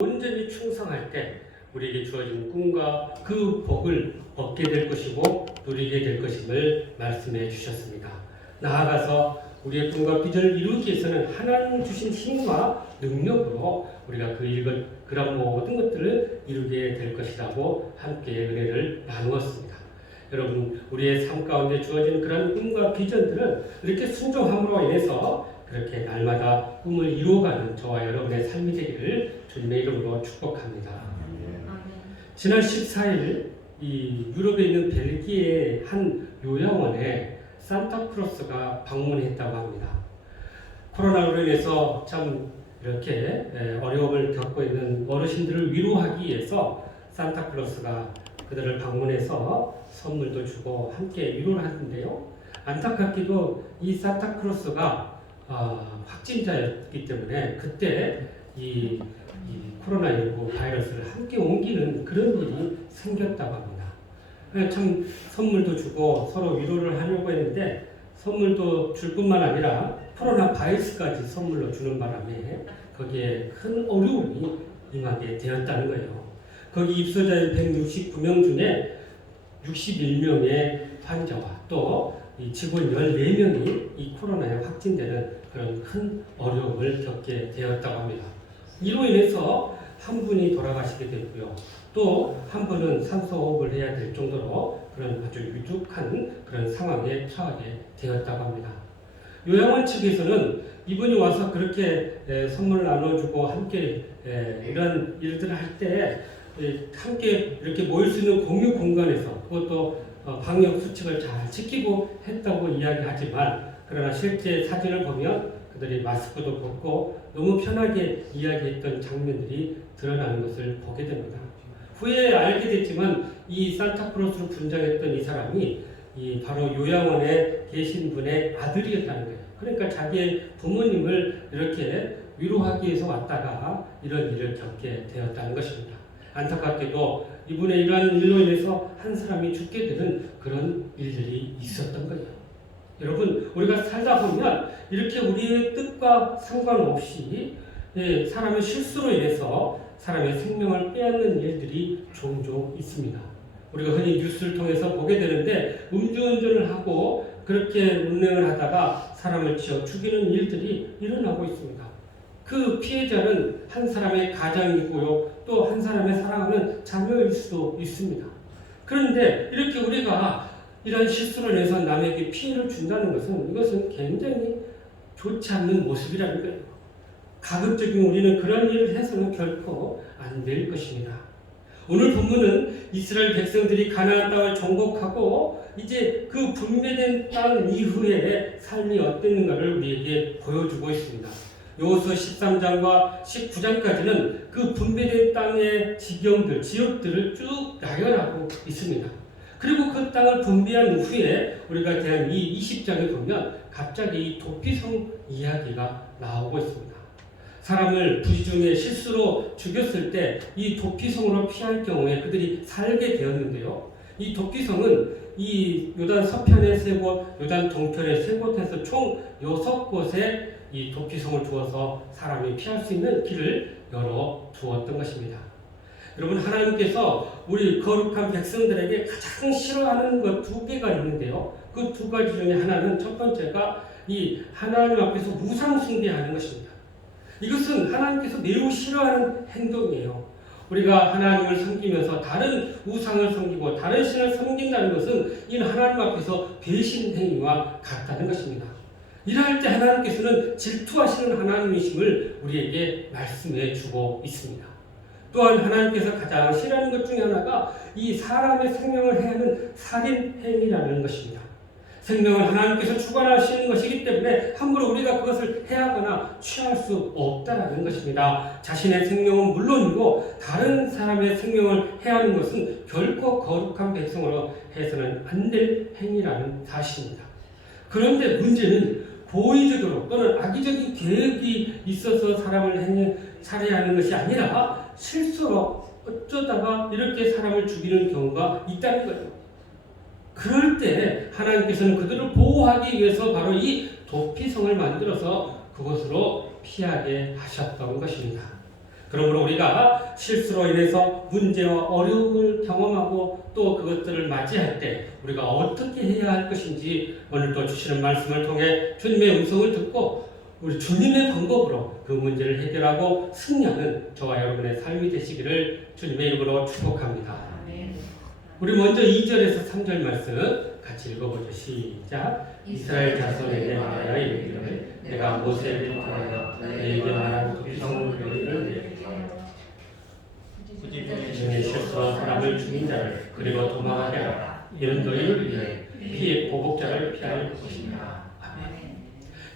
온전히 충성할 때 우리에게 주어진 꿈과 그 복을 얻게 될 것이고 누리게 될 것임을 말씀해 주셨습니다. 나아가서 우리의 꿈과 비전을 이루기 위해서는 하나님 주신 힘과 능력으로 우리가 그런 모든 것들을 이루게 될 것이라고 함께 은혜를 나누었습니다. 여러분, 우리의 삶 가운데 주어진 그런 꿈과 비전들을 이렇게 순종함으로 인해서 그렇게 날마다 꿈을 이루어가는 저와 여러분의 삶이 되기를 주님의 이름으로 축복합니다. 지난 14일 이 유럽에 있는 벨기에의 한 요양원에 산타크로스가 방문했다고 합니다. 코로나로 인해서 참 이렇게 어려움을 겪고 있는 어르신들을 위로하기 위해서 산타크로스가 그들을 방문해서 선물도 주고 함께 위로를 하는데요. 안타깝게도 이 산타크로스가 확진자였기 때문에 그때 이 코로나19 바이러스를 함께 옮기는 그런 일이 생겼다고 합니다. 참 선물도 주고 서로 위로를 하려고 했는데 선물도 줄 뿐만 아니라 코로나 바이러스까지 선물로 주는 바람에 거기에 큰 어려움이 임하게 되었다는 거예요. 거기 입소자인 169명 중에 61명의 환자와 또 이 직원 14명이 이 코로나에 확진되는 그런 큰 어려움을 겪게 되었다고 합니다. 이로 인해서 한 분이 돌아가시게 됐고요. 또 한 분은 산소호흡을 해야 될 정도로 그런 아주 유독한 그런 상황에 처하게 되었다고 합니다. 요양원 측에서는 이분이 와서 그렇게 선물을 나눠주고 함께 이런 일들을 할 때 함께 이렇게 모일 수 있는 공유 공간에서 그것도 방역 수칙을 잘 지키고 했다고 이야기하지만 그러나 실제 사진을 보면 그들이 마스크도 벗고 너무 편하게 이야기했던 장면들이 드러나는 것을 보게 됩니다. 후에 알게 됐지만 이 산타크로스로 분장했던 이 사람이 바로 요양원에 계신 분의 아들이었다는 거예요. 그러니까 자기의 부모님을 이렇게 위로하기 위해서 왔다가 이런 일을 겪게 되었다는 것입니다. 안타깝게도 이분의 이러한 일로 인해서 한 사람이 죽게 되는 그런 일들이 있었던 거예요. 여러분, 우리가 살다 보면 이렇게 우리의 뜻과 상관없이 사람의 실수로 인해서 사람의 생명을 빼앗는 일들이 종종 있습니다. 우리가 흔히 뉴스를 통해서 보게 되는데 음주운전을 하고 그렇게 운행을 하다가 사람을 치어 죽이는 일들이 일어나고 있습니다. 그 피해자는 한 사람의 가장이고요. 또 한 사람의 사랑하는 자녀일 수도 있습니다. 그런데 이렇게 우리가 이런 실수로 인해서 남에게 피해를 준다는 것은 이것은 굉장히 좋지 않는 모습이라는 거예요. 가급적이면 우리는 그런 일을 해서는 결코 안 될 것입니다. 오늘 본문은 이스라엘 백성들이 가나안 땅을 정복하고 이제 그 분배된 땅 이후의 삶이 어땠는가를 우리에게 보여주고 있습니다. 여호수아 13장과 19장까지는 그 분배된 땅의 지역들을 쭉 나열하고 있습니다. 그리고 그 땅을 분배한 후에 우리가 대한 이 20장에 보면 갑자기 이 도피성 이야기가 나오고 있습니다. 사람을 부지중에 실수로 죽였을 때 이 도피성으로 피할 경우에 그들이 살게 되었는데요. 이 도피성은 이 요단 서편의 3곳, 요단 동편의 3곳에서 총 6곳에 이 도피성을 두어서 사람이 피할 수 있는 길을 열어 두었던 것입니다. 여러분, 하나님께서 우리 거룩한 백성들에게 가장 싫어하는 것 2개가 있는데요. 그 2가지 중에 하나는 첫 번째가 이 하나님 앞에서 우상 숭배하는 것입니다. 이것은 하나님께서 매우 싫어하는 행동이에요. 우리가 하나님을 섬기면서 다른 우상을 섬기고 다른 신을 섬긴다는 것은 이 하나님 앞에서 배신 행위와 같다는 것입니다. 이러할 때 하나님께서는 질투하시는 하나님이심을 우리에게 말씀해 주고 있습니다. 또한 하나님께서 가장 싫어하는 것 중에 하나가 이 사람의 생명을 해하는 살인 행위라는 것입니다. 생명을 하나님께서 주관하시는 것이기 때문에 함부로 우리가 그것을 해하거나 취할 수 없다라는 것입니다. 자신의 생명은 물론이고 다른 사람의 생명을 해하는 것은 결코 거룩한 백성으로 해서는 안 될 행위라는 사실입니다. 그런데 문제는 고의적으로 또는 악의적인 계획이 있어서 사람을 살해하는 것이 아니라 실수로 어쩌다가 이렇게 사람을 죽이는 경우가 있다는 거예요. 그럴 때 하나님께서는 그들을 보호하기 위해서 바로 이 도피성을 만들어서 그곳으로 피하게 하셨던 것입니다. 그러므로 우리가 실수로 인해서 문제와 어려움을 경험하고 또 그것들을 맞이할 때 우리가 어떻게 해야 할 것인지 오늘도 주시는 말씀을 통해 주님의 음성을 듣고 우리 주님의 방법으로 그 문제를 해결하고 승리하는 저와 여러분의 삶이 되시기를 주님의 이름으로 축복합니다. 우리 먼저 2절에서 3절 말씀 같이 읽어보죠. 시작. 이스라엘 자손에게 말하여 이르기를 내가 모세를 통하여 너희에게 말한 도피성을 너희를 중에 실수와 사람을 죽인 자를 그리고 도망하게 하라. 이런 너희를 위해 피해 보복자를 피할 것입니다.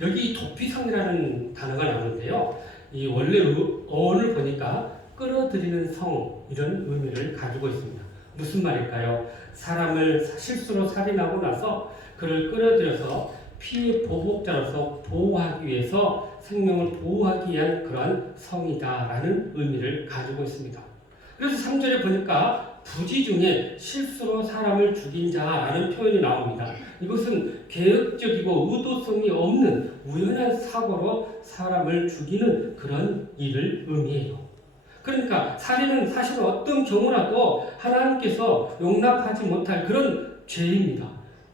여기 도피성이라는 단어가 나오는데요. 이 원래 어원을 보니까 끌어들이는 성 이런 의미를 가지고 있습니다. 무슨 말일까요? 사람을 실수로 살인하고 나서 그를 끌어들여서 피해 보복자로서 보호하기 위해서 생명을 보호하기 위한 그러한 성이다라는 의미를 가지고 있습니다. 그래서 3절에 보니까 부지 중에 실수로 사람을 죽인 자라는 표현이 나옵니다. 이것은 계획적이고 의도성이 없는 우연한 사고로 사람을 죽이는 그런 일을 의미해요. 그러니까 살인은 사실 어떤 경우라도 하나님께서 용납하지 못할 그런 죄입니다.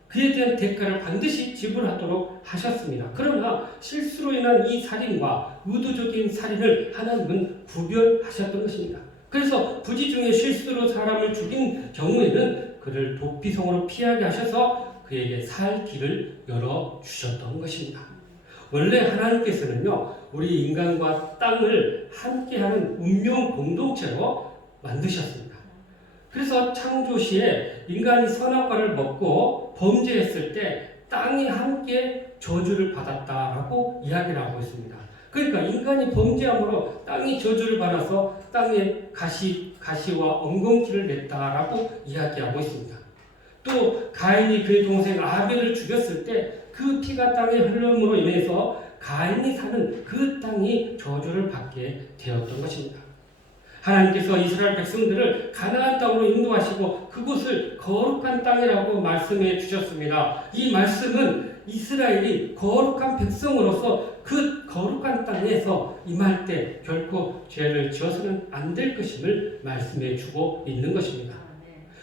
그에 대한 대가를 반드시 지불하도록 하셨습니다. 그러나 실수로 인한 이 살인과 의도적인 살인을 하나님은 구별하셨던 것입니다. 그래서 부지 중에 실수로 사람을 죽인 경우에는 그를 도피성으로 피하게 하셔서 그에게 살 길을 열어주셨던 것입니다. 원래 하나님께서는요, 우리 인간과 땅을 함께하는 운명 공동체로 만드셨습니다. 그래서 창조 시에 인간이 선악과를 먹고 범죄했을 때 땅이 함께 저주를 받았다라고 이야기를 하고 있습니다. 그러니까 인간이 범죄함으로 땅이 저주를 받아서 땅에 가시와 엉겅퀴를 냈다라고 이야기하고 있습니다. 또 가인이 그의 동생 아벨을 죽였을 때 그 피가 땅에 흐름으로 인해서 가인이 사는 그 땅이 저주를 받게 되었던 것입니다. 하나님께서 이스라엘 백성들을 가나안 땅으로 인도하시고 그곳을 거룩한 땅이라고 말씀해 주셨습니다. 이 말씀은 이스라엘이 거룩한 백성으로서 그 거룩한 땅에서 임할 때 결코 죄를 지어서는 안 될 것임을 말씀해 주고 있는 것입니다.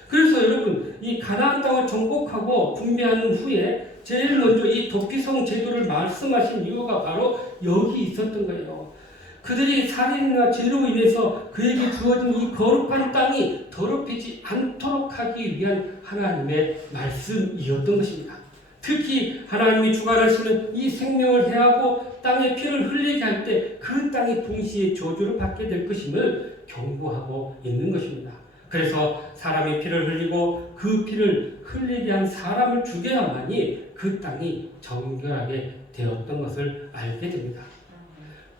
그래서 여러분, 이 가나안 땅을 정복하고 분배한 후에 제일 먼저 이 도피성 제도를 말씀하신 이유가 바로 여기 있었던 거예요. 그들이 살인이나 죄로 인해서 그에게 주어진 이 거룩한 땅이 더럽히지 않도록 하기 위한 하나님의 말씀이었던 것입니다. 특히 하나님이 주관하시는 이 생명을 해하고 땅에 피를 흘리게 할 때 그 땅이 동시에 저주를 받게 될 것임을 경고하고 있는 것입니다. 그래서 사람이 피를 흘리고 그 피를 흘리게 한 사람을 죽여야만이 그 땅이 정결하게 되었던 것을 알게 됩니다.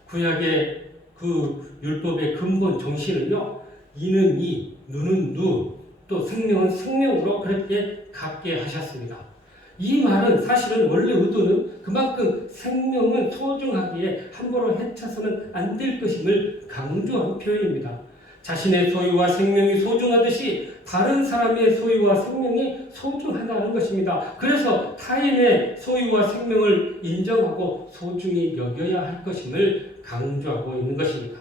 구약의 그 율법의 근본 정신은요, 이는 이, 누는 누, 또 생명은 생명으로 그렇게 갖게 하셨습니다. 이 말은 사실은 원래 의도는 그만큼 생명은 소중하기에 함부로 해쳐서는 안 될 것임을 강조한 표현입니다. 자신의 소유와 생명이 소중하듯이 다른 사람의 소유와 생명이 소중하다는 것입니다. 그래서 타인의 소유와 생명을 인정하고 소중히 여겨야 할 것임을 강조하고 있는 것입니다.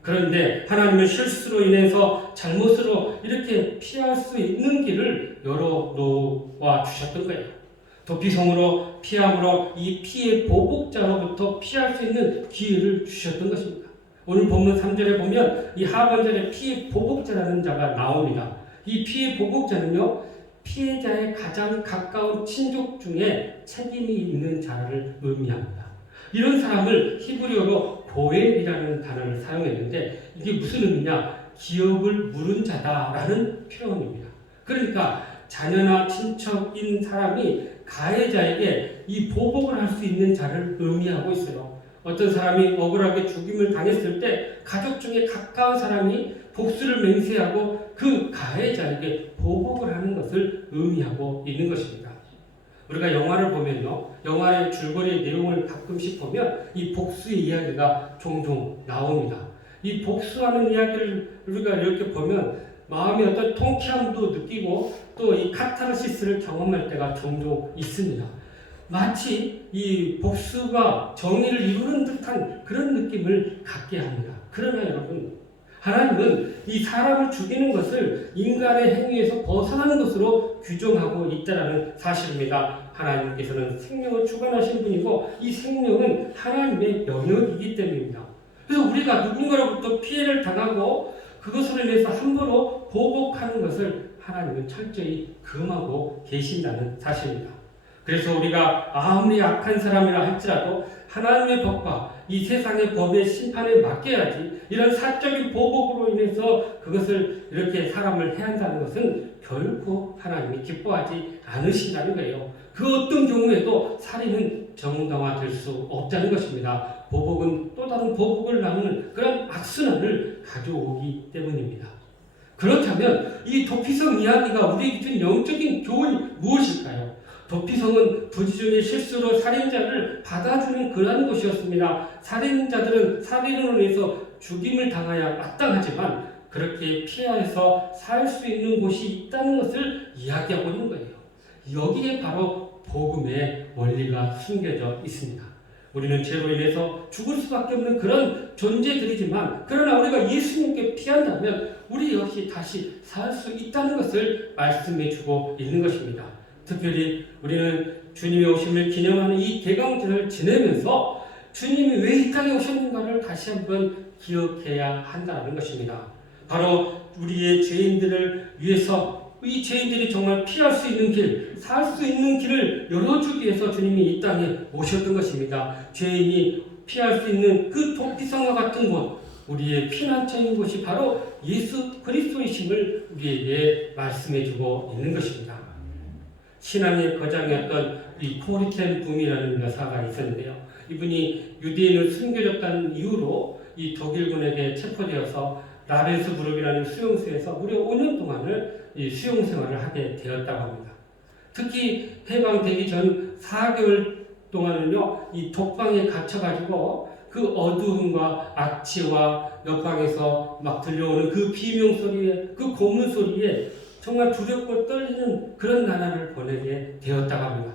그런데 하나님은 실수로 인해서 잘못으로 이렇게 피할 수 있는 길을 열어놓아 주셨던 거예요. 도피성으로 피함으로 이 피의 보복자로부터 피할 수 있는 기회를 주셨던 것입니다. 오늘 본문 3절에 보면 이 하반절에 피해 보복자라는 자가 나옵니다. 이 피해 보복자는요, 피해자의 가장 가까운 친족 중에 책임이 있는 자를 의미합니다. 이런 사람을 히브리어로 보엘이라는 단어를 사용했는데 이게 무슨 의미냐? 기업을 물은 자다라는 표현입니다. 그러니까 자녀나 친척인 사람이 가해자에게 이 보복을 할 수 있는 자를 의미하고 있어요. 어떤 사람이 억울하게 죽임을 당했을 때 가족 중에 가까운 사람이 복수를 맹세하고 그 가해자에게 보복을 하는 것을 의미하고 있는 것입니다. 우리가 영화를 보면요, 영화의 줄거리 내용을 가끔씩 보면 이 복수의 이야기가 종종 나옵니다. 이 복수하는 이야기를 우리가 이렇게 보면 마음의 어떤 통쾌함도 느끼고 또 이 카타르시스를 경험할 때가 종종 있습니다. 마치 이 복수가 정의를 이루는 듯한 그런 느낌을 갖게 합니다. 그러나 여러분, 하나님은 이 사람을 죽이는 것을 인간의 행위에서 벗어나는 것으로 규정하고 있다는 사실입니다. 하나님께서는 생명을 주관하신 분이고 이 생명은 하나님의 영역이기 때문입니다. 그래서 우리가 누군가로부터 피해를 당하고 그것으로 인해서 함부로 보복하는 것을 하나님은 철저히 금하고 계신다는 사실입니다. 그래서 우리가 아무리 악한 사람이라 할지라도 하나님의 법과 이 세상의 법의 심판에 맡겨야지 이런 사적인 보복으로 인해서 그것을 이렇게 사람을 해한다는 것은 결코 하나님이 기뻐하지 않으신다는 거예요. 그 어떤 경우에도 살인은 정당화될 수 없다는 것입니다. 보복은 또 다른 보복을 나누는 그런 악순환을 가져오기 때문입니다. 그렇다면 이 도피성 이야기가 우리에게 준 영적인 교훈이 무엇일까요? 도피성은 부지중의 실수로 살인자를 받아주는 그러한 곳이었습니다. 살인자들은 살인으로 인해서 죽임을 당하여 마땅하지만 그렇게 피하여서 살 수 있는 곳이 있다는 것을 이야기하고 있는 거예요. 여기에 바로 복음의 원리가 숨겨져 있습니다. 우리는 죄로 인해서 죽을 수밖에 없는 그런 존재들이지만 그러나 우리가 예수님께 피한다면 우리 역시 다시 살 수 있다는 것을 말씀해 주고 있는 것입니다. 특별히 우리는 주님의 오심을 기념하는 이 대강절을 지내면서 주님이 왜 이 땅에 오셨는가를 다시 한번 기억해야 한다는 것입니다. 바로 우리의 죄인들을 위해서 이 죄인들이 정말 피할 수 있는 길, 살 수 있는 길을 열어주기 위해서 주님이 이 땅에 오셨던 것입니다. 죄인이 피할 수 있는 그 도피성과 같은 곳, 우리의 피난처인 곳이 바로 예수 그리스도이심을 우리에게 말씀해주고 있는 것입니다. 신앙의 거장이었던 이 코리텐 붐이라는 여사가 있었는데요. 이분이 유대인을 숨겨줬다는 이유로 이 독일군에게 체포되어서 라벤스부르크라는 수용소에서 무려 5년 동안을 이 수용 생활을 하게 되었다고 합니다. 특히 해방되기 전 4개월 동안은요, 이 독방에 갇혀가지고 그 어두움과 악취와 옆방에서 막 들려오는 그 비명 소리에, 그 고문 소리에 정말 두렵고 떨리는 그런 나날을 보내게 되었다고 합니다.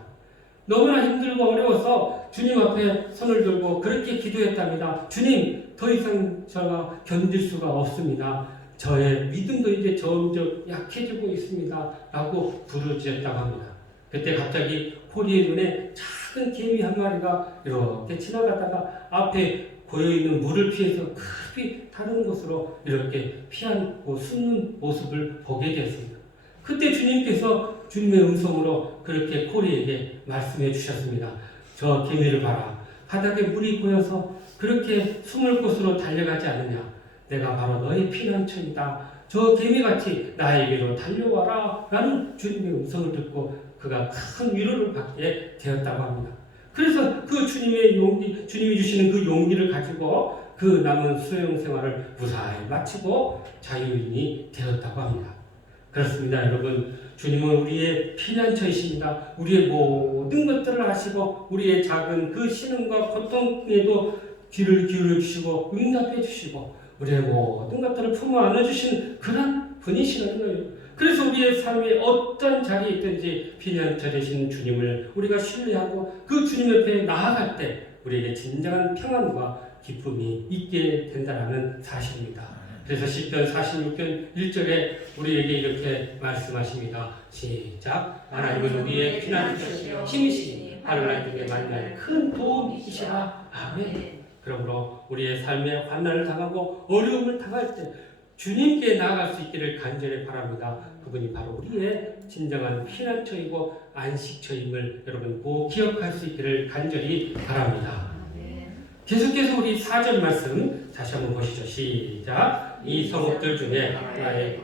너무나 힘들고 어려워서 주님 앞에 손을 들고 그렇게 기도했답니다. 주님, 더 이상 저가 견딜 수가 없습니다. 저의 믿음도 이제 점점 약해지고 있습니다. 라고 부르짖었다고 합니다. 그때 갑자기 코리의 눈에 작은 개미 한 마리가 이렇게 지나가다가 앞에 고여있는 물을 피해서 급히 다른 곳으로 이렇게 피하고 숨는 모습을 보게 되었습니다. 그때 주님께서 주님의 음성으로 그렇게 코리에게 말씀해 주셨습니다. 저 개미를 봐라. 바닥에 물이 고여서 그렇게 숨을 곳으로 달려가지 않느냐. 내가 바로 너의 피난처이다. 저 개미같이 나에게로 달려와라. 라는 주님의 음성을 듣고 그가 큰 위로를 받게 되었다고 합니다. 그래서 그 주님의 용기, 주님이 주시는 그 용기를 가지고 그 남은 수용 생활을 무사히 마치고 자유인이 되었다고 합니다. 그렇습니다, 여러분. 주님은 우리의 피난처이십니다. 우리의 모든 것들을 아시고 우리의 작은 그 신음과 고통에도 귀를 기울여 주시고 응답해 주시고 우리의 모든 것들을 품어 안아주신 그런 분이시라는 거예요. 그래서 우리의 삶의 어떤 자리에 있든지 피난처 되신 주님을 우리가 신뢰하고 그 주님 옆에 나아갈 때 우리에게 진정한 평안과 기쁨이 있게 된다는 사실입니다. 그래서 시편 46편 1절에 우리에게 이렇게 말씀하십니다. 시작. 하나님은 우리의 피난처시요 힘이시니 환난 중에 만날 큰 도움이시라. 아멘. 그러므로 우리의 삶에 환난을 당하고 어려움을 당할 때 주님께 나아갈 수 있기를 간절히 바랍니다. 그분이 바로 우리의 진정한 피난처이고 안식처임을 여러분 꼭 기억할 수 있기를 간절히 바랍니다. 계속해서 우리 4절 말씀 다시 한번 보시죠. 시작. 이 성읍들 중에 나의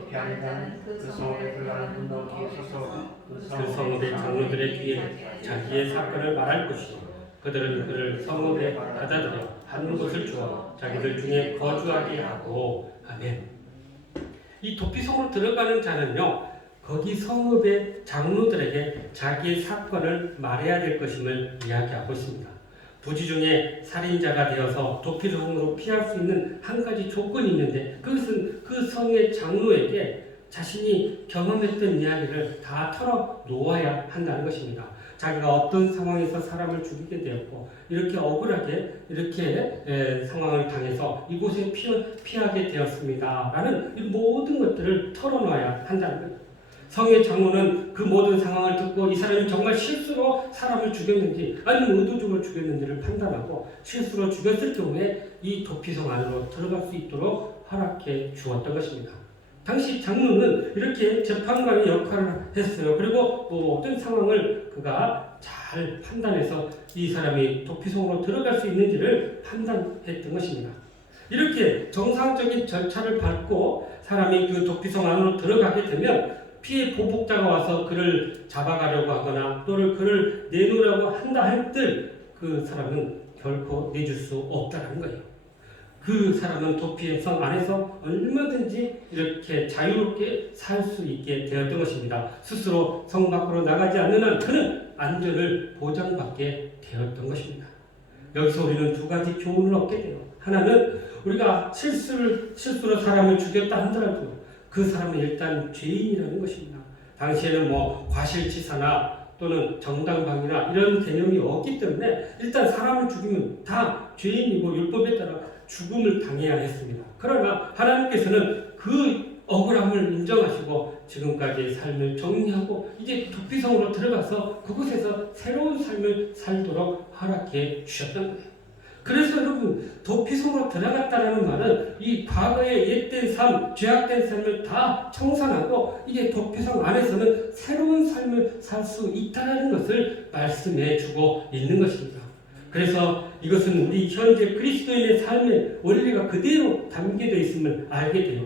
그 성읍에 들어가는 분도 서서 그 성읍의 장로들의 귀에 자기의 사건을 말할 것이요 그들은 그를 성읍에 받아들여 한 곳을 주어 자기들 중에 거주하게 하고. 아멘. 이 도피성으로 들어가는 자는요, 거기 성읍의 장로들에게 자기의 사건을 말해야 될 것임을 이야기하고 있습니다. 부지 중에 살인자가 되어서 도피성으로 피할 수 있는 한 가지 조건이 있는데 그것은 그 성의 장로에게 자신이 경험했던 이야기를 다 털어놓아야 한다는 것입니다. 자기가 어떤 상황에서 사람을 죽이게 되었고 이렇게 억울하게 이렇게 상황을 당해서 이곳에 피하게 되었습니다. 라는 이 모든 것들을 털어놔야 한다는 거예요. 성의 장로는 그 모든 상황을 듣고 이 사람이 정말 실수로 사람을 죽였는지 아니면 의도적으로 죽였는지를 판단하고 실수로 죽였을 경우에 이 도피성 안으로 들어갈 수 있도록 허락해 주었던 것입니다. 당시 장로는 이렇게 재판관의 역할을 했어요. 그리고 모든 상황을 그가 잘 판단해서 이 사람이 도피성으로 들어갈 수 있는지를 판단했던 것입니다. 이렇게 정상적인 절차를 밟고 사람이 그 도피성 안으로 들어가게 되면 피해 보복자가 와서 그를 잡아가려고 하거나 또는 그를 내놓으라고 한다 한들 그 사람은 결코 내줄 수 없다는 거예요. 그 사람은 도피의 성 안에서 얼마든지 이렇게 자유롭게 살 수 있게 되었던 것입니다. 스스로 성 밖으로 나가지 않는 한 그는 안전을 보장받게 되었던 것입니다. 여기서 우리는 두 가지 교훈을 얻게 돼요. 하나는 우리가 실수로 사람을 죽였다 하더라도 그 사람은 일단 죄인이라는 것입니다. 당시에는 과실치사나 또는 정당방위나 이런 개념이 없기 때문에 일단 사람을 죽이면 다 죄인이고 율법에 따라 죽음을 당해야 했습니다. 그러나 하나님께서는 그 억울함을 인정하시고 지금까지의 삶을 정리하고 이제 도피성으로 들어가서 그곳에서 새로운 삶을 살도록 허락해 주셨던 거예요. 그래서 여러분 도피성으로 들어갔다는 말은 이 과거의 옛된 삶, 죄악된 삶을 다 청산하고 이제 도피성 안에서는 새로운 삶을 살 수 있다는 것을 말씀해 주고 있는 것입니다. 그래서 이것은 우리 현재 그리스도인의 삶의 원리가 그대로 담겨져 있음을 알게 돼요.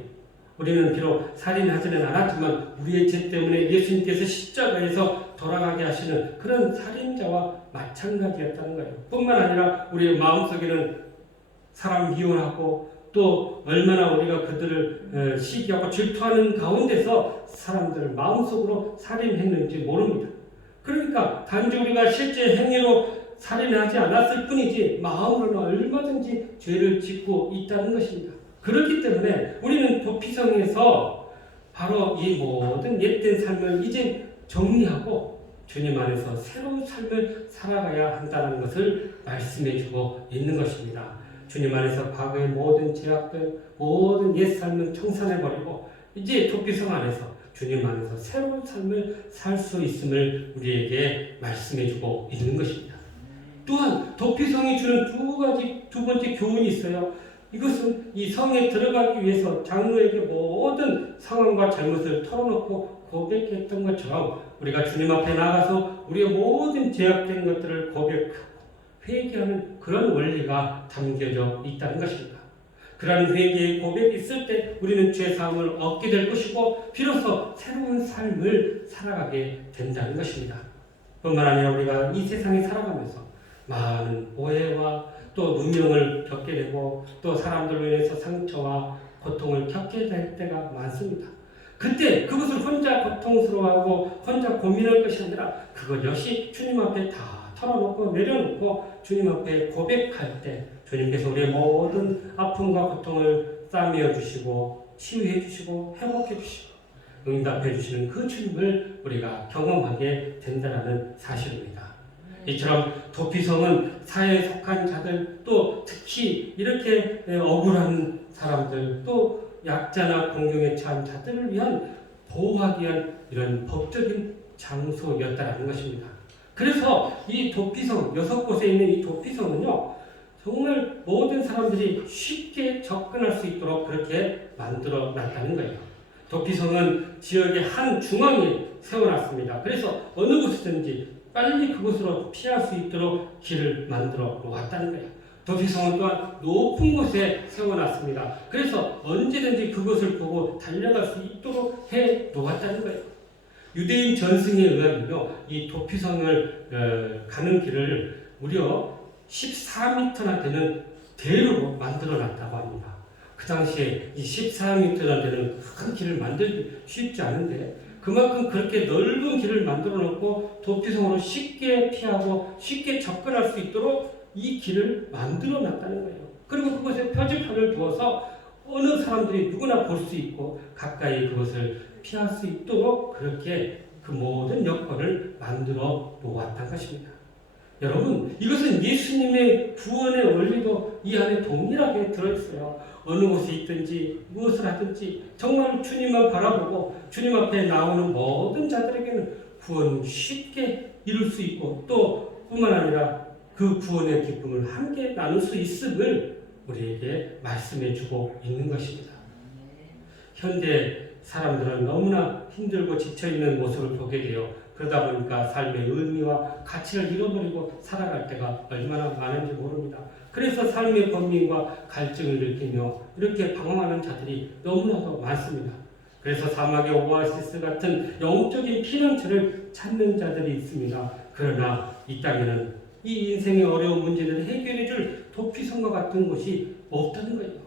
우리는 비록 살인하지는 않았지만 우리의 죄 때문에 예수님께서 십자가에서 돌아가게 하시는 그런 살인자와 마찬가지였다는 거예요. 뿐만 아니라 우리의 마음속에는 사람 미워하고 또 얼마나 우리가 그들을 시기하고 질투하는 가운데서 사람들을 마음속으로 살인했는지 모릅니다. 그러니까 단지 우리가 실제 행위로 살인하지 않았을 뿐이지 마음으로는 얼마든지 죄를 짓고 있다는 것입니다. 그렇기 때문에 우리는 도피성에서 바로 이 모든 옛된 삶을 이제 정리하고 주님 안에서 새로운 삶을 살아가야 한다는 것을 말씀해 주고 있는 것입니다. 주님 안에서 과거의 모든 죄악들, 모든 옛 삶을 청산해버리고 이제 도피성 안에서 주님 안에서 새로운 삶을 살 수 있음을 우리에게 말씀해 주고 있는 것입니다. 또한 도피성이 주는 두 번째 교훈이 있어요. 이것은 이 성에 들어가기 위해서 장로에게 모든 상황과 잘못을 털어놓고 고백했던 것처럼 우리가 주님 앞에 나가서 우리의 모든 죄악된 것들을 고백하고 회개하는 그런 원리가 담겨져 있다는 것입니다. 그러한 회개의 고백이 있을 때 우리는 죄사함을 얻게 될 것이고 비로소 새로운 삶을 살아가게 된다는 것입니다. 뿐만 아니라 우리가 이 세상에 살아가면서 많은 오해와 또 누명을 겪게 되고 또 사람들로 인해서 상처와 고통을 겪게 될 때가 많습니다. 그때 그것을 혼자 고통스러워하고 혼자 고민할 것이 아니라 그것 역시 주님 앞에 다 털어놓고 내려놓고 주님 앞에 고백할 때 주님께서 우리의 모든 아픔과 고통을 싸매어 주시고 치유해 주시고 회복해 주시고 응답해 주시는 그 주님을 우리가 경험하게 된다는 사실입니다. 이처럼 도피성은 사회에 속한 자들 또 특히 이렇게 억울한 사람들 또 약자나 공경에 처한 자들을 위한 보호하기 위한 이런 법적인 장소였다는 것입니다. 그래서 이 도피성 6곳에 있는 이 도피성은요 정말 모든 사람들이 쉽게 접근할 수 있도록 그렇게 만들어 놨다는 거예요. 도피성은 지역의 한 중앙에 세워놨습니다. 그래서 어느 곳이든지 빨리 그곳으로 피할 수 있도록 길을 만들어 놓았다는 거예요. 도피성은 또한 높은 곳에 세워놨습니다. 그래서 언제든지 그것을 보고 달려갈 수 있도록 해 놓았다는 거예요. 유대인 전승에 의하면요, 이 도피성을 가는 길을 무려 14m나 되는 대로로 만들어 놨다고 합니다. 그 당시에 이 14m나 되는 큰 길을 만들기 쉽지 않은데 그만큼 그렇게 넓은 길을 만들어 놓고 도피성으로 쉽게 피하고 쉽게 접근할 수 있도록 이 길을 만들어 놨다는 거예요. 그리고 그곳에 표지판을 두어서 어느 사람들이 누구나 볼 수 있고 가까이 그것을 피할 수 있도록 그렇게 그 모든 여건을 만들어 놓았다는 것입니다. 여러분, 이것은 예수님의 구원의 원리도 이 안에 동일하게 들어있어요. 어느 곳에 있든지 무엇을 하든지 정말 주님만 바라보고 주님 앞에 나오는 모든 자들에게는 구원을 쉽게 이룰 수 있고 또 뿐만 아니라 그 구원의 기쁨을 함께 나눌 수 있음을 우리에게 말씀해 주고 있는 것입니다. 현대 사람들은 너무나 힘들고 지쳐있는 모습을 보게 돼요. 그러다 보니까 삶의 의미와 가치를 잃어버리고 살아갈 때가 얼마나 많은지 모릅니다. 그래서 삶의 번민과 갈증을 느끼며 이렇게 방황하는 자들이 너무나도 많습니다. 그래서 사막의 오아시스 같은 영적인 피난처를 찾는 자들이 있습니다. 그러나 이 땅에는 이 인생의 어려운 문제들을 해결해 줄 도피성과 같은 곳이 없다는 거예요.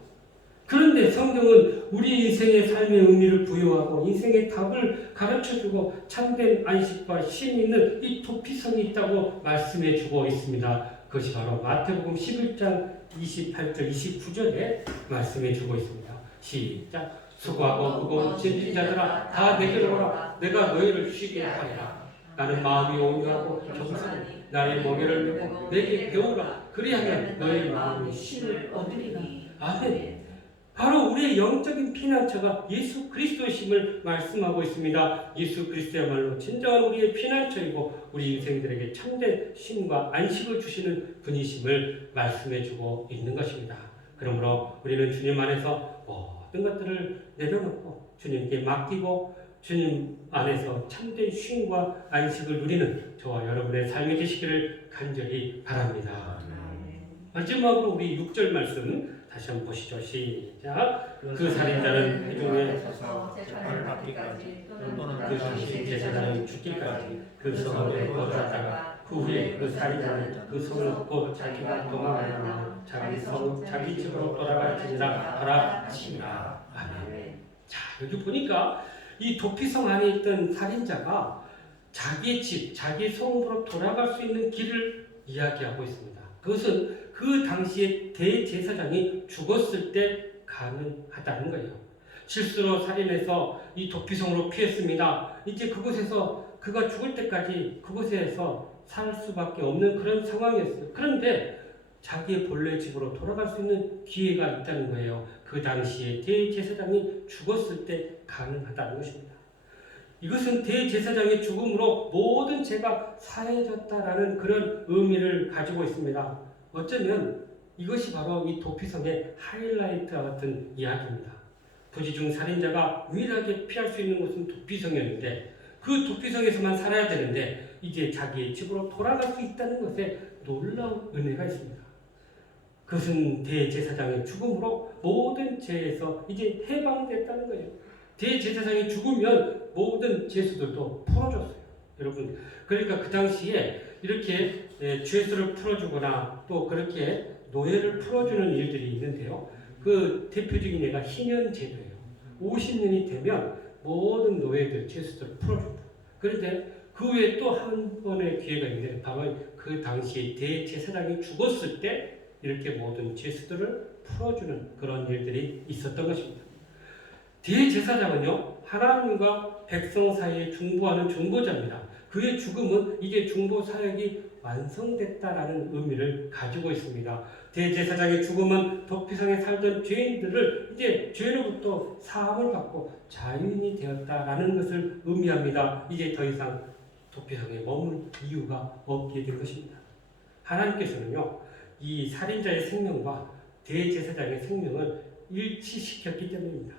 그런데 성경은 우리 인생의 삶의 의미를 부여하고 인생의 답을 가르쳐주고 참된 안식과 쉼이 있는 이 도피성이 있다고 말씀해주고 있습니다. 그것이 바로 마태복음 11장 28절 29절에 말씀해주고 있습니다. 시작. 수고하고 무거운 짐진 자들아 다 내게로 오라. 내가 너희를 쉬게 하리라. 나는 마음이 온유하고 겸손하니 나의 멍에를 메고 내게 배우라. 그리하면 너희 마음이 쉼을 얻으리라. 아멘. 바로 우리의 영적인 피난처가 예수 그리스도이심을 말씀하고 있습니다. 예수 그리스도야말로 진정한 우리의 피난처이고 우리 인생들에게 참된 쉼과 안식을 주시는 분이심을 말씀해주고 있는 것입니다. 그러므로 우리는 주님 안에서 모든 것들을 내려놓고 주님께 맡기고 주님 안에서 참된 쉼과 안식을 누리는 저와 여러분의 삶이 되시기를 간절히 바랍니다. 마지막으로 우리 6절 말씀 다시 한번 보시죠. 시작. 그 살인자는 회중에 서서 재판을 받기까지 또는 그 당시 제사장이 죽기까지 그 성읍에 거주하다가 그 후에 그 살인자는 그 성을 곧 자기가 도망하여 자기 성 자기 집으로 돌아갈지니라 하라 하시니라. 아멘. 자, 여기 보니까 이 도피성 안에 있던 살인자가 자기 집, 자기 성으로 돌아갈 수 있는 길을 이야기하고 있습니다. 그것은 그 당시에 대제사장이 죽었을 때 가능하다는 거예요. 실수로 살인해서 이 도피성으로 피했습니다. 이제 그곳에서 그가 죽을 때까지 그곳에서 살 수밖에 없는 그런 상황이었어요. 그런데 자기의 본래 집으로 돌아갈 수 있는 기회가 있다는 거예요. 그 당시에 대제사장이 죽었을 때 가능하다는 것입니다. 이것은 대제사장의 죽음으로 모든 죄가 사해졌다라는 그런 의미를 가지고 있습니다. 어쩌면 이것이 바로 이 도피성의 하이라이트와 같은 이야기입니다. 부지중 살인자가 유일하게 피할 수 있는 곳은 도피성이었는데 그 도피성에서만 살아야 되는데 이제 자기의 집으로 돌아갈 수 있다는 것에 놀라운 은혜가 있습니다. 그것은 대제사장의 죽음으로 모든 죄에서 이제 해방됐다는 거예요. 대제사장이 죽으면 모든 죄수들도 풀어줬어요. 여러분, 그러니까 그 당시에 이렇게 죄수를 풀어주거나 또 그렇게 노예를 풀어주는 일들이 있는데요. 그 대표적인 예가 희년제도예요. 50년이 되면 모든 노예들, 죄수들을 풀어준다. 그런데 그 외에 또 한 번의 기회가 있는데 바로 그 당시에 대제사장이 죽었을 때 이렇게 모든 죄수들을 풀어주는 그런 일들이 있었던 것입니다. 대제사장은요, 하나님과 백성 사이에 중보하는 중보자입니다. 그의 죽음은 이제 중보 사역이 완성됐다라는 의미를 가지고 있습니다. 대제사장의 죽음은 도피성에 살던 죄인들을 이제 죄로부터 사함을 받고 자유인이 되었다라는 것을 의미합니다. 이제 더 이상 도피성에 머물 이유가 없게 된 것입니다. 하나님께서는요, 이 살인자의 생명과 대제사장의 생명을 일치시켰기 때문입니다.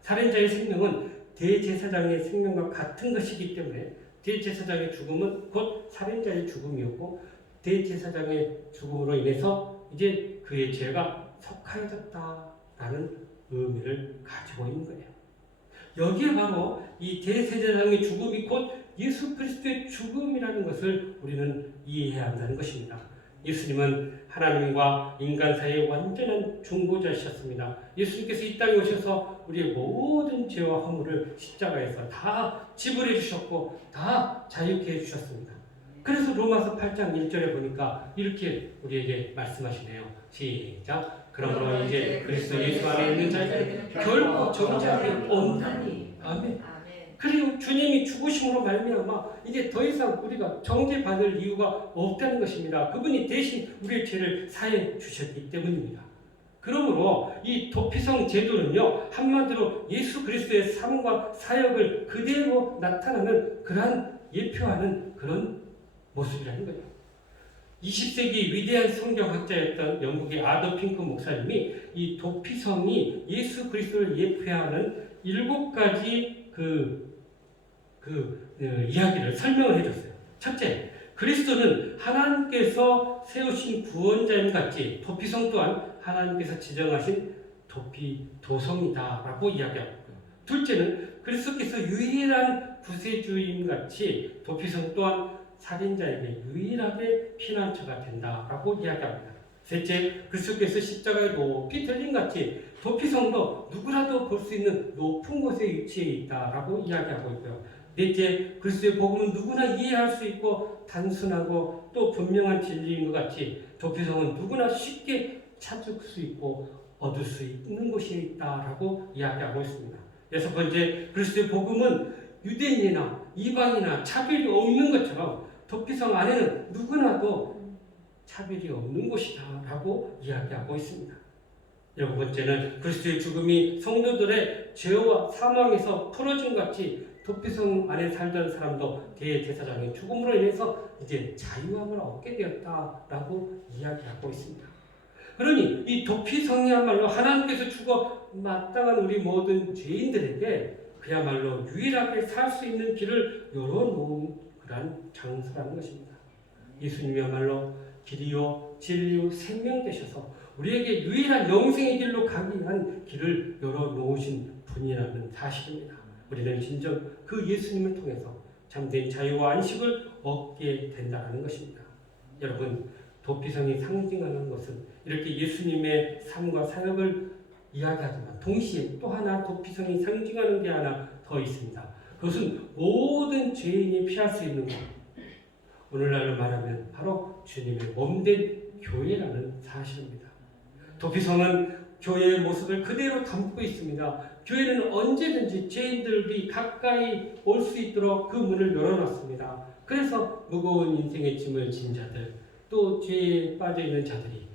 살인자의 생명은 대제사장의 생명과 같은 것이기 때문에 대제사장의 죽음은 곧 살인자의 죽음이었고 대제사장의 죽음으로 인해서 이제 그의 죄가 속하여졌다라는 의미를 가지고 있는 거예요. 여기에 바로 이 대제사장의 죽음이 곧 예수 그리스도의 죽음이라는 것을 우리는 이해해야 한다는 것입니다. 예수님은 하나님과 인간 사이의 완전한 중보자이셨습니다. 예수님께서 이 땅에 오셔서 우리의 모든 죄와 허물을 십자가에서 다 지불해 주셨고 다 자유케 해주셨습니다. 그래서 로마서 8장 1절에 보니까 이렇게 우리에게 말씀하시네요. 시작. 그러므로 이제 그리스도 예수 안에 있는 자에게 결코 정죄함이 없나니. 아멘. 그리고 주님이 죽으심으로 말미암아 이제 더 이상 우리가 정죄받을 이유가 없다는 것입니다. 그분이 대신 우리의 죄를 사해 주셨기 때문입니다. 그러므로 이 도피성 제도는요, 한마디로 예수 그리스도의 삶과 사역을 그대로 나타나는 그러한 예표하는 그런 모습이라는 거죠. 20세기 위대한 성경학자였던 영국의 아더 핑크 목사님이 이 도피성이 예수 그리스도를 예표하는 7가지 이야기를 설명을 해줬어요. 첫째, 그리스도는 하나님께서 세우신 구원자임 같이 도피성 또한 하나님께서 지정하신 도성이다라고 이야기하고 있고요. 둘째는 그리스도께서 유일한 구세주임 같이 도피성 또한 살인자에게 유일하게 피난처가 된다라고 이야기합니다. 셋째, 그리스도께서 십자가에 높이 들린 같이 도피성도 누구라도 볼 수 있는 높은 곳에 위치해 있다라고 이야기하고 있고요. 넷째, 그리스도의 복음은 누구나 이해할 수 있고 단순하고 또 분명한 진리인 것 같이 도피성은 누구나 쉽게 찾을 수 있고 얻을 수 있는 곳에 있다라고 이야기하고 있습니다. 여섯 번째, 그리스도의 복음은 유대인이나 이방이나 차별이 없는 것처럼 도피성 안에는 누구나도 차별이 없는 곳이다라고 이야기하고 있습니다. 일곱 번째는 그리스도의 죽음이 성도들의 죄와 사망에서 풀어준 같이 도피성 안에 살던 사람도 대제사장의 죽음으로 인해서 이제 자유함을 얻게 되었다라고 이야기하고 있습니다. 그러니 이 도피성이야말로 하나님께서 주고 마땅한 우리 모든 죄인들에게 그야말로 유일하게 살 수 있는 길을 열어놓은 그러한 장소라는 것입니다. 예수님이야말로 길이요 진리요 생명 되셔서 우리에게 유일한 영생의 길로 가기 위한 길을 열어놓으신 분이라는 사실입니다. 우리는 진정 그 예수님을 통해서 참된 자유와 안식을 얻게 된다는 것입니다. 여러분, 도피성이 상징하는 것은 이렇게 예수님의 삶과 사역을 이야기하지만 동시에 또 하나 도피성이 상징하는 게 하나 더 있습니다. 그것은 모든 죄인이 피할 수 있는 것. 오늘날로 말하면 바로 주님의 몸된 교회라는 사실입니다. 도피성은 교회의 모습을 그대로 담고 있습니다. 교회는 언제든지 죄인들이 가까이 올 수 있도록 그 문을 열어놨습니다. 그래서 무거운 인생의 짐을 진 자들, 또 죄에 빠져있는 자들이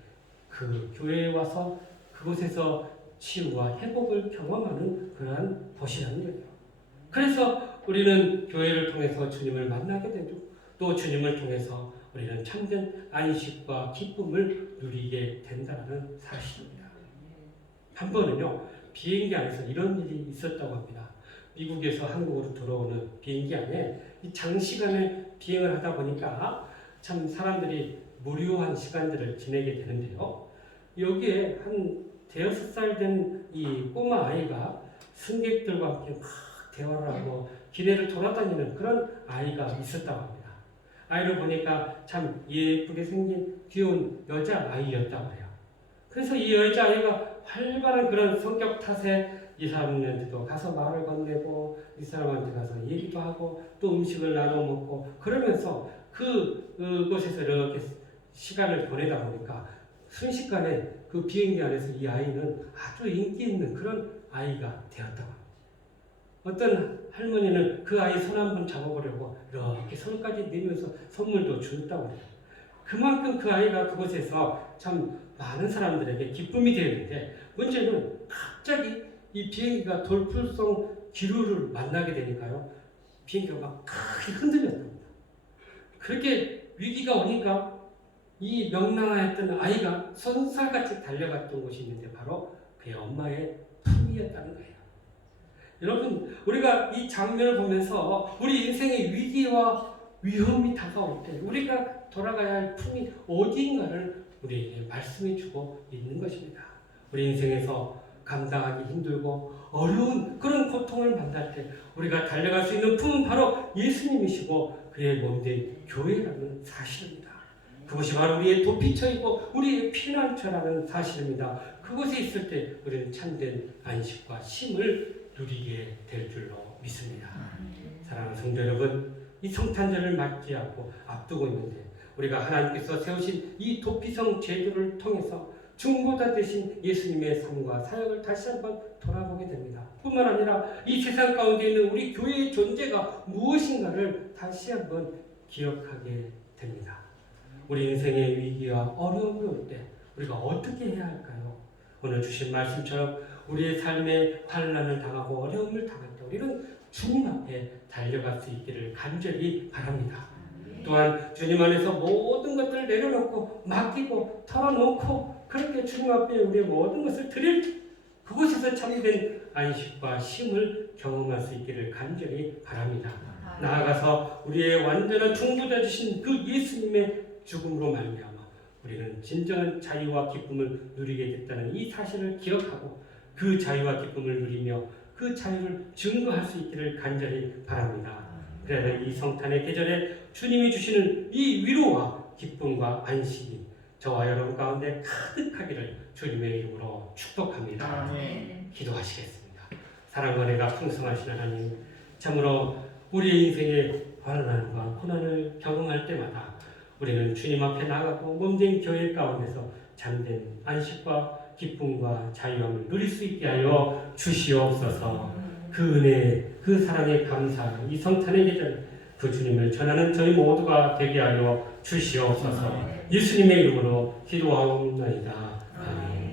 그 교회에 와서 그곳에서 치유와 회복을 경험하는 그러한 곳이라는 거예요. 그래서 우리는 교회를 통해서 주님을 만나게 되죠. 또 주님을 통해서 우리는 참된 안식과 기쁨을 누리게 된다는 사실입니다. 한 번은요, 비행기 안에서 이런 일이 있었다고 합니다. 미국에서 한국으로 들어오는 비행기 안에 장시간을 비행을 하다 보니까 참 사람들이 무료한 시간들을 지내게 되는데요. 여기에 한 대여섯 살 된 이 꼬마 아이가 승객들과 함께 막 대화를 하고 기내를 돌아다니는 그런 아이가 있었다고 합니다. 아이를 보니까 참 예쁘게 생긴 귀여운 여자아이였다고 해요. 그래서 이 여자아이가 활발한 그런 성격 탓에 이 사람한테도 가서 말을 건네고 이 사람한테 가서 얘기도 하고 또 음식을 나눠 먹고 그러면서 그곳에서 이렇게 시간을 보내다 보니까 순식간에 그 비행기 안에서 이 아이는 아주 인기 있는 그런 아이가 되었다고 합니다. 어떤 할머니는 그 아이 손 한 번 잡아보려고 이렇게 손까지 내면서 선물도 줬다고 해요. 그만큼 그 아이가 그곳에서 참 많은 사람들에게 기쁨이 되었는데 문제는 갑자기 이 비행기가 돌풀성 기류를 만나게 되니까요. 비행기가 막 크게 흔들렸답니다. 그렇게 위기가 오니까 이 명랑하였던 아이가 손살같이 달려갔던 곳이 있는데 바로 그의 엄마의 품이었다는 거예요. 여러분, 우리가 이 장면을 보면서 우리 인생의 위기와 위험이 다가올 때 우리가 돌아가야 할 품이 어디인가를 우리에게 말씀해 주고 있는 것입니다. 우리 인생에서 감당하기 힘들고 어려운 그런 고통을 만날 때 우리가 달려갈 수 있는 품은 바로 예수님이시고 그의 몸된 교회라는 사실입니다. 그것이 바로 우리의 도피처이고 우리의 피난처라는 사실입니다. 그곳에 있을 때 우리는 참된 안식과 쉼을 누리게 될 줄로 믿습니다. 사랑하는 성도 여러분, 이 성탄절을 맞이하고 앞두고 있는데 우리가 하나님께서 세우신 이 도피성 제도를 통해서 중보자 되신 예수님의 삶과 사역을 다시 한번 돌아보게 됩니다. 뿐만 아니라 이 세상 가운데 있는 우리 교회의 존재가 무엇인가를 다시 한번 기억하게 됩니다. 우리 인생의 위기와 어려움이 올 때 우리가 어떻게 해야 할까요? 오늘 주신 말씀처럼 우리의 삶에 환난을 당하고 어려움을 당할 때 우리는 주님 앞에 달려갈 수 있기를 간절히 바랍니다. 또한 주님 안에서 모든 것들을 내려놓고 맡기고 털어놓고 그렇게 주님 앞에 우리의 모든 것을 드릴 그곳에서 참된 안식과 쉼을 경험할 수 있기를 간절히 바랍니다. 나아가서 우리의 완전한 중보자 되신 그 예수님의 죽음으로 말미암아 우리는 진정한 자유와 기쁨을 누리게 됐다는 이 사실을 기억하고 그 자유와 기쁨을 누리며 그 자유를 증거할 수 있기를 간절히 바랍니다. 그래서 이 성탄의 계절에 주님이 주시는 이 위로와 기쁨과 안식이 저와 여러분 가운데 가득하기를 주님의 이름으로 축복합니다. 아멘. 기도하시겠습니다. 사랑과 은혜가 풍성하신 하나님, 참으로 우리의 인생에 환난과 고난을 경험할 때마다 우리는 주님 앞에 나가고 몸된 교회 가운데서 참된 안식과 기쁨과 자유함을 누릴 수 있게 하여 주시옵소서. 그 은혜, 그 사랑에 감사하고 이 성탄의 계절 그 주님을 전하는 저희 모두가 되게 하여 주시옵소서. 예수님의 이름으로 기도하옵나이다. 아멘.